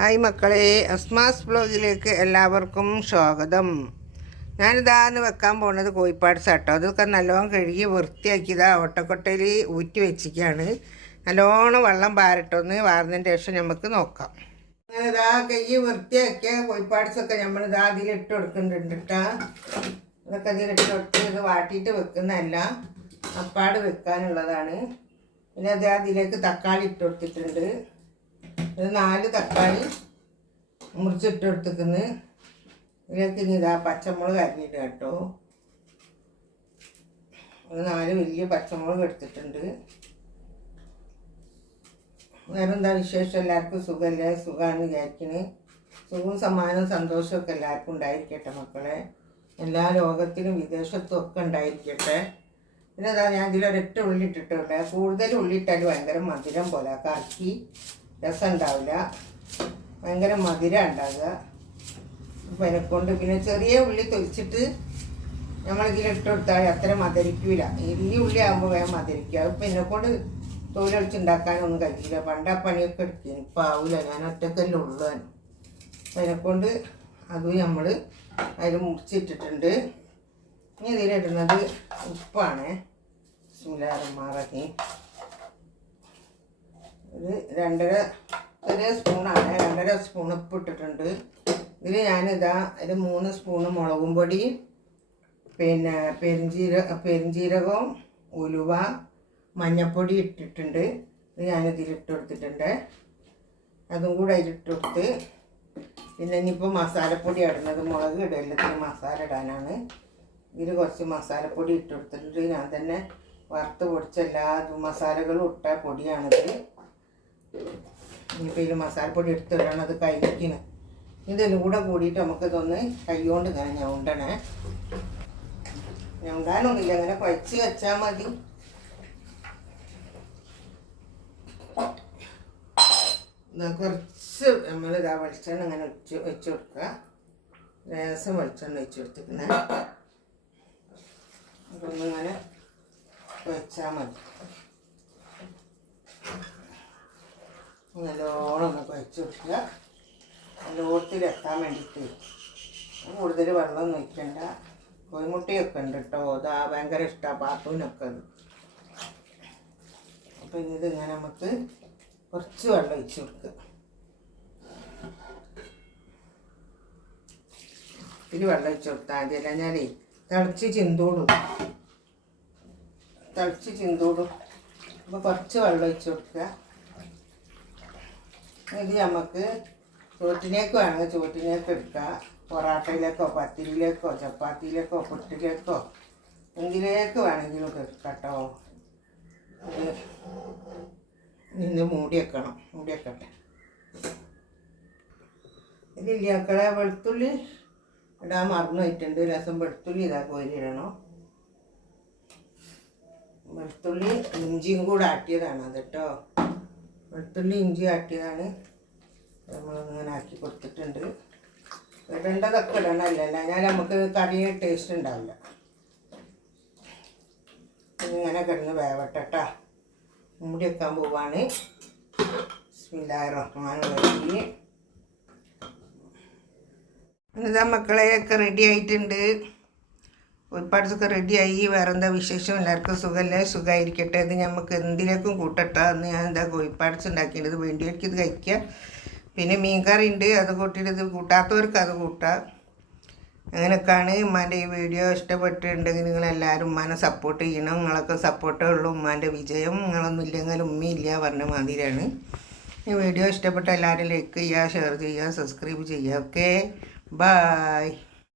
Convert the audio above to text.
Hi മക്കളെ, അസ്മാസ് ബ്ലോഗിലേക്ക് എല്ലാവർക്കും സ്വാഗതം. ഞാനിതാന്ന് വെക്കാൻ പോകുന്നത് കോഴിപ്പാട്സ് കേട്ടോ. അതൊക്കെ നല്ലോണം കഴുകി വൃത്തിയാക്കിയതാ ഒട്ടക്കൊട്ടയിൽ ഊറ്റി വെച്ചിരിക്കുകയാണ്. നല്ലോണം വെള്ളം പാരട്ടൊന്ന് വാർന്നതിന് ശേഷം നമുക്ക് നോക്കാം. അങ്ങനെ ഇതാ കഴുകി വൃത്തിയാക്കിയ കോഴിപ്പാട്സൊക്കെ നമ്മളിതാ അതിലിട്ട് കൊടുക്കുന്നുണ്ട് കേട്ടോ. അതൊക്കെ അതിലിട്ട് കൊടുത്ത് ഇത് വാട്ടിയിട്ട് വെക്കുന്നതല്ല, അപ്പാട് വെക്കാനുള്ളതാണ്. പിന്നെ അത് അതിലേക്ക് തക്കാളി ഇട്ട് കൊടുത്തിട്ടുണ്ട്. ഒരു 4 തക്കാളി മുറിച്ചിട്ട് കൊടുത്തിരിക്കുന്നു. ഇതിലേക്ക് ഇനി ഇതാ പച്ചമുളക് അരിഞ്ഞിട്ട് കേട്ടോ. ഒരു 4 വലിയ പച്ചമുളക് എടുത്തിട്ടുണ്ട്. വേറെ എന്താ വിശേഷം? എല്ലാവർക്കും സുഖമല്ലേ? സുഖമാണെന്ന് വിചാരിക്കുന്നത്. സുഖവും സമാനവും സന്തോഷമൊക്കെ എല്ലാവർക്കും ഉണ്ടായിരിക്കട്ടെ മക്കളെ. എല്ലാ ലോകത്തിലും വിദേശത്തും ഒക്കെ ഉണ്ടായിരിക്കട്ടെ. പിന്നെ അതാ ഞാൻ ഇതിലൊരൊറ്റ ഉള്ളി ഇട്ടിട്ടുണ്ട്. കൂടുതൽ ഉള്ളി ഇട്ടാൽ ഭയങ്കര മധുരം പോലെ കറക്കി രസം ഉണ്ടാവില്ല, ഭയങ്കര മധുരം ഉണ്ടാവുക. അപ്പം അതിനെക്കൊണ്ട് പിന്നെ ചെറിയ ഉള്ളി തൊലിച്ചിട്ട് നമ്മളിതിലിട്ട് കൊടുത്താൽ അത്ര മധുരിക്കില്ല. ഈ ഉള്ളി ആകുമ്പോൾ വേഗം മധുരിക്കുക. അപ്പം എന്നെക്കൊണ്ട് തൊഴിലൊളിച്ചുണ്ടാക്കാനൊന്നും കഴിക്കില്ല. പണ്ട് ആ പണിയൊക്കെ എടുക്കും. ഇപ്പം ആവില്ല, ഞാൻ ഒറ്റക്കല്ലേ ഉള്ളൂ. അപ്പം അതിനെക്കൊണ്ട് അതും നമ്മൾ അതിൽ മുറിച്ചിട്ടിട്ടുണ്ട്. ഇനി ഇതിലിടുന്നത് ഉപ്പാണ്. ബിസ്മില്ലാഹിർ. ഇത് 2.5 സ്പൂണാണ്. 2.5 സ്പൂൺ ഉപ്പ് ഇട്ടിട്ടുണ്ട്. ഇതിൽ ഞാനിതാ ഒരു 3 സ്പൂണ് മുളകും പൊടി, പിന്നെ പെരിഞ്ജീരകവും ഉലുവ മഞ്ഞൾപ്പൊടി ഇട്ടിട്ടുണ്ട്. ഇത് ഞാനിതിലിട്ട് കൊടുത്തിട്ടുണ്ട്. അതും കൂടെ അതിലിട്ട് കൊടുത്ത് പിന്നെ ഇനിയിപ്പോൾ മസാലപ്പൊടി ഇടുന്നത് മുളക് ഇടല്ലത്തിന് മസാല ഇടാനാണ്. ഇതിൽ കുറച്ച് മസാലപ്പൊടി ഇട്ട് കൊടുത്തിട്ടുണ്ട്. ഞാൻ തന്നെ വറുത്ത് പൊടിച്ച എല്ലാ മസാലകളും ഇട്ട പൊടിയാണിത്. ഇനിയിപ്പോൾ ഇതിൽ മസാലപ്പൊടി എടുത്തിടണം. അത് കഴിഞ്ഞിരിക്കുന്നു. ഇതെല്ലാം കൂടെ കൂടിയിട്ട് നമുക്കിതൊന്ന് കൈകൊണ്ട് ഇങ്ങനെ ഞൗണ്ടണേ. ഞൗണ്ടാനൊന്നുമില്ല, അങ്ങനെ കുഴച്ച് വെച്ചാൽ മതി. കുറച്ച് നമ്മളിതാ വെളിച്ചെണ്ണ ഇങ്ങനെ വെച്ച് കൊടുക്കുക. ലേശം വെളിച്ചെണ്ണ വെച്ച് കൊടുത്തിരിക്കുന്നേ. അതൊന്നിങ്ങനെ വെച്ചാൽ മതി. നല്ലോണം ഒന്ന് കുഴച്ച് കൊടുക്കുക. നല്ലോണത്തിലെത്താൻ വേണ്ടിയിട്ട് കൂടുതൽ വെള്ളമൊന്നും ഒഴിക്കണ്ട. കോഴിമുട്ടയൊക്കെ ഉണ്ട് കേട്ടോ. അതാ ഭയങ്കര ഇഷ്ടമാണ് പാത്തൂനൊക്കെ അത്. അപ്പം ഇനി ഇതിങ്ങനെ നമുക്ക് കുറച്ച് വെള്ളം ഒഴിച്ച് കൊടുക്കുക. ഇത്തിരി വെള്ളം ഒഴിച്ച് കൊടുത്താൽ മതി. അല്ല ഞാനേ തിളച്ച് ചിന്തോടും. അപ്പോൾ കുറച്ച് വെള്ളം ഒഴിച്ച് കൊടുക്കുക. ഇത് നമുക്ക് ചോറ്റിനേക്ക് വേണമെങ്കിൽ ചോറ്റിനേക്ക് എടുക്കുക. പൊറാട്ടയിലേക്കോ പത്തിരിയിലേക്കോ ചപ്പാത്തിയിലേക്കോ പുട്ടിലേക്കോ എന്തിലേക്ക് വേണമെങ്കിലും എടുക്കാം കേട്ടോ. ഇത് നിന്ന് മൂടിവെക്കട്ടെ. ഇതില്ലാക്കളെ വെളുത്തുള്ളി ഇടാൻ മറന്നു പോയിട്ടുണ്ട്. രസം വെളുത്തുള്ളി ഇതാ കോരിയിടണം. വെളുത്തുള്ളി ഇഞ്ചിയും കൂടെ ആട്ടിയതാണ് അത് കേട്ടോ. വെളുത്തുള്ളി ഇഞ്ചി ആട്ടിയതാണ്. നമ്മളിങ്ങനെ ആക്കി കൊടുത്തിട്ടുണ്ട്. ഇടേണ്ടതൊക്കെ ഇടണമല്ല, ഞാൻ നമുക്ക് കറിയ ടേസ്റ്റ് ഉണ്ടാവില്ല. ഇങ്ങനെ കിടന്ന് വേവട്ടെ. മൂടി വെക്കാൻ പോവാണ്. ബിസ്മില്ലാഹിർ റഹ്മാനിർ റഹീം. ഇതാ മക്കളെയൊക്കെ റെഡി ആയിട്ടുണ്ട്. ഒരുപാടൊക്കെ റെഡിയായി. വേറെ എന്താ വിശേഷം? എല്ലാവർക്കും സുഖമല്ലേ? സുഖമായിരിക്കട്ടെ. ഇത് നമുക്ക് എന്തിലേക്കും കൂട്ടട്ടെ. അന്ന് ഞാൻ എന്താ കോഴിപ്പാട്സ് ഉണ്ടാക്കിയത് വേണ്ടിയവർക്ക് ഇത് കഴിക്കുക. പിന്നെ മീൻകറി ഉണ്ട്, അത് കൂട്ടിയിട്ട് ഇത് കൂട്ടാത്തവർക്ക് അത് കൂട്ടാം. അങ്ങനെയൊക്കെയാണ്. ഉമ്മാൻ്റെ ഈ വീഡിയോ ഇഷ്ടപ്പെട്ടിട്ടുണ്ടെങ്കിൽ നിങ്ങളെല്ലാവരും ഉമ്മാനെ സപ്പോർട്ട് ചെയ്യണം. നിങ്ങളൊക്കെ സപ്പോർട്ടേ ഉള്ളൂ ഉമ്മാൻ്റെ വിജയം. നിങ്ങളൊന്നും ഇല്ലെങ്കിൽ ഉമ്മയില്ല പറഞ്ഞ മാതിരിയാണ്. ഈ വീഡിയോ ഇഷ്ടപ്പെട്ട എല്ലാവരും ലൈക്ക് ചെയ്യുക, ഷെയർ ചെയ്യുക, സബ്സ്ക്രൈബ് ചെയ്യുക. Okay, by.